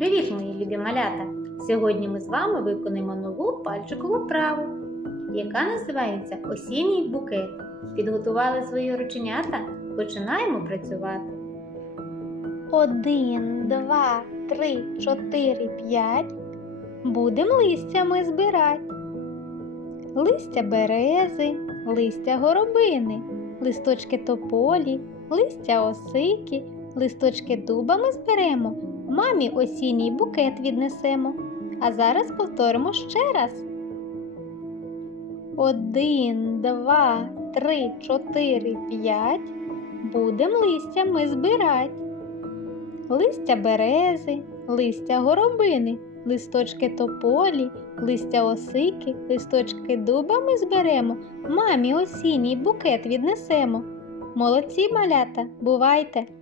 Привіт, мої любі малята! Сьогодні ми з вами виконаємо нову пальчикову вправу, яка називається Осінній букет. Підготували свої рученята? Починаємо працювати. Один, два, три, чотири, п'ять. Будем листями збирать. Листя берези, листя горобини, листочки тополі, листя осики, листочки дуба ми зберемо, мамі осінній букет віднесемо. А зараз повторимо ще раз. Один, два, три, чотири, п'ять. Будем листями збирать. Листя берези, листя горобини, листочки тополі, листя осики, листочки дуба ми зберемо, мамі осінній букет віднесемо. Молодці малята, бувайте!